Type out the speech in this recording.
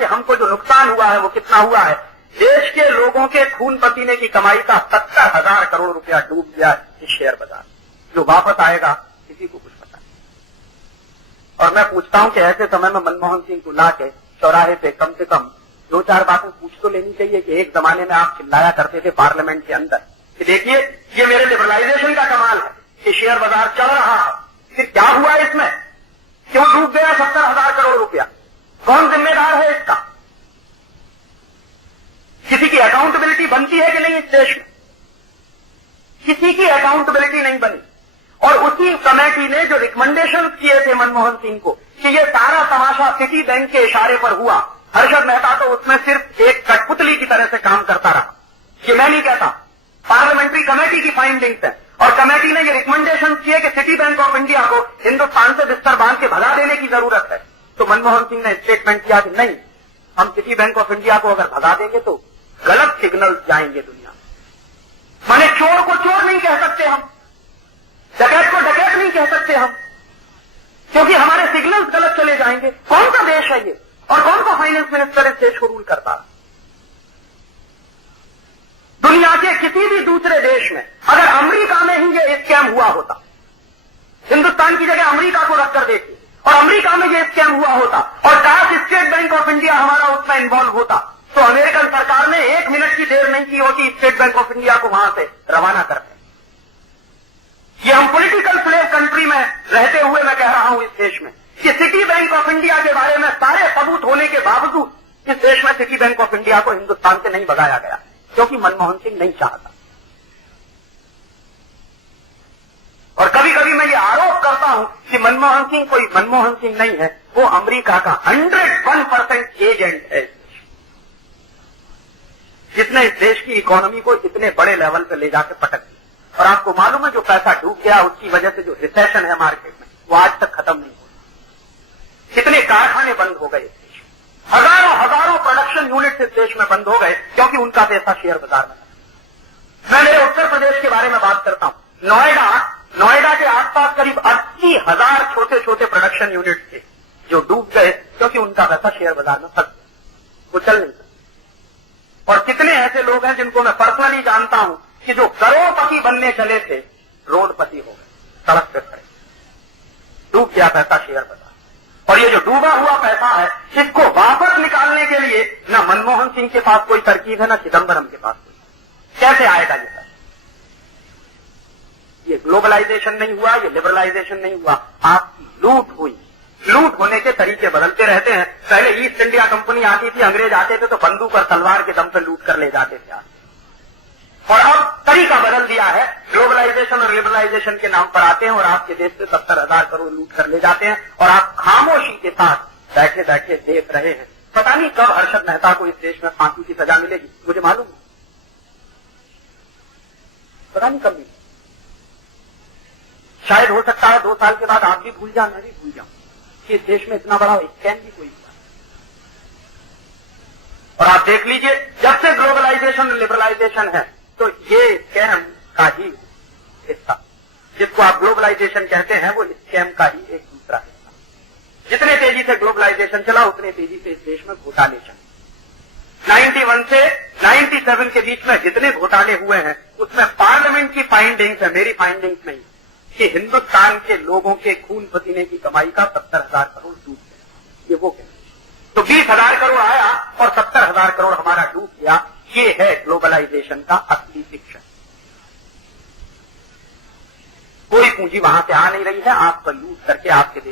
कि हमको जो नुकसान हुआ है वो कितना हुआ है। देश के लोगों के खून पसीने की कमाई का 70,000 करोड़ रुपया डूब गया इस शेयर बाजार। जो वापस आएगा किसी को कुछ पता नहीं। और मैं पूछता हूं कि ऐसे समय में मनमोहन सिंह को ला के चौराहे पे कम से कम 2-4 बातें पूछ तो लेनी चाहिए कि एक जमाने में आप चिल्लाया करते थे पार्लियामेंट के अंदर कि देखिए ये मेरे लिबरलाइजेशन का कमाल है कि शेयर बाजार चल रहा है, फिर क्या हुआ इसमें, क्यों डूब गया 70,000 करोड़ रुपया, कौन जिम्मेदार है इसका। किसी की अकाउंटेबिलिटी बनती है कि नहीं इस देश में, किसी की अकाउंटेबिलिटी नहीं बनी। और उसी कमेटी ने जो रिकमेंडेशन किए थे मनमोहन सिंह को कि ये सारा तमाशा सिटी बैंक के इशारे पर हुआ, हर्षद मेहता तो उसमें सिर्फ एक कठपुतली की तरह से काम करता रहा। ये मैं नहीं कहता, पार्लियामेंट्री कमेटी की फाइंडिंग्स है। और कमेटी ने ये रिकमेंडेशन किए कि सिटी बैंक ऑफ इंडिया को हिंदुस्तान से बिस्तर बांध के भगा देने की जरूरत है। तो मनमोहन सिंह ने स्टेटमेंट किया कि नहीं, हम सिटी बैंक ऑफ इंडिया को अगर भगा देंगे तो गलत सिग्नल जाएंगे दुनिया में। माने चोर को चोर नहीं कह सकते हम, डकैत को डकैत नहीं कह सकते हम, क्योंकि हमारे सिग्नल्स गलत चले जाएंगे। कौन सा देश है ये, और कौन सा फाइनेंस मिनिस्टर इस देश को रूल करता है। दुनिया के किसी भी दूसरे देश में अगर अमेरिका में ही ये स्कैम हुआ होता, हिंदुस्तान की जगह अमेरिका को रखकर देखिए, और अमेरिका में ये स्कैम हुआ होता और काश स्टेट बैंक ऑफ इंडिया हमारा उसमें इन्वॉल्व होता, तो अमेरिकन सरकार ने 1 मिनट की देर नहीं की होती स्टेट बैंक ऑफ इंडिया को वहां से रवाना करते। ये हम पॉलिटिकल स्लेव कंट्री में रहते हुए मैं कह रहा हूं इस देश में कि सिटी बैंक ऑफ इंडिया के बारे में सारे सबूत होने के बावजूद इस देश में सिटी बैंक ऑफ इंडिया को हिंदुस्तान से नहीं भगाया गया, क्योंकि मनमोहन सिंह नहीं चाहता। और कभी कभी मैं ये आरोप करता हूं कि मनमोहन सिंह कोई मनमोहन सिंह नहीं है, वो अमेरिका का 101% एजेंट है, जिसने इस देश की इकोनॉमी को इतने बड़े लेवल पर ले जाकर पटक दिया। और आपको मालूम है जो पैसा डूब गया उसकी वजह से जो रिसेशन है मार्केट में वो आज तक खत्म नहीं हुआ। कितने कारखाने बंद हो गए इस देश में, हजारों प्रोडक्शन यूनिट इस देश में बंद हो गए क्योंकि उनका पैसा शेयर बाजार में। मैं मेरे उत्तर प्रदेश के बारे में बात करता हूं। नोएडा के आसपास करीब 80,000 छोटे छोटे प्रोडक्शन यूनिट थे जो डूब गए क्योंकि उनका पैसा शेयर बाजार में फंस गया, वो चल नहीं सकता। और कितने ऐसे लोग हैं जिनको मैं पर्सनली जानता हूं कि जो करोड़पति बनने चले थे रोडपति हो गए, सड़क पे खड़े, डूब गया पैसा शेयर बाजार। और ये जो डूबा हुआ पैसा है इसको वापस निकालने के लिए न मनमोहन सिंह के पास कोई तरकीब है न चिदंबरम के पास कोई। कैसे आएगा ये पैसा? ये ग्लोबलाइजेशन नहीं हुआ, ये लिबरलाइजेशन नहीं हुआ, आपकी लूट हुई। लूट होने के तरीके बदलते रहते हैं। पहले ईस्ट इंडिया कंपनी आती थी, अंग्रेज आते थे तो बंदूक और तलवार के दम पे लूट कर ले जाते थे। और अब तरीका बदल दिया है, ग्लोबलाइजेशन और लिबरलाइजेशन के नाम पर आते हैं और आपके देश से 70,000 करोड़ लूट कर ले जाते हैं और आप खामोशी के साथ बैठे बैठे देख रहे हैं। पता नहीं कब हर्षद मेहता को इस देश में फांसी की सजा मिलेगी, मुझे मालूम है, पता नहीं कब मिलेगी। शायद हो सकता है 2 साल के बाद आप भी भूल जाए, मैं भी भूल जाऊं कि इस देश में इतना बड़ा स्कैम भी कोई हुआ। और आप देख लीजिए जब से ग्लोबलाइजेशन और लिबरलाइजेशन है तो ये स्कैम का ही हिस्सा, जिसको आप ग्लोबलाइजेशन कहते हैं, वो स्कैम का ही एक दूसरा हिस्सा। जितने तेजी से ग्लोबलाइजेशन चला उतने तेजी से इस देश में घोटाले चले। 91 से 97 के बीच में जितने घोटाले हुए हैं उसमें पार्लियामेंट की फाइंडिंग्स है, मेरी फाइंडिंग्स नहीं, कि हिंदुस्तान के लोगों के खून पसीने की कमाई का 70,000 करोड़ डूब गया। ये वो कहते हैं। तो 20,000 करोड़ आया और 70,000 करोड़ हमारा डूब गया। ये है ग्लोबलाइजेशन का असली शिक्षण। कोई पूंजी वहां से आ नहीं रही है, आपको लूट करके आपके देश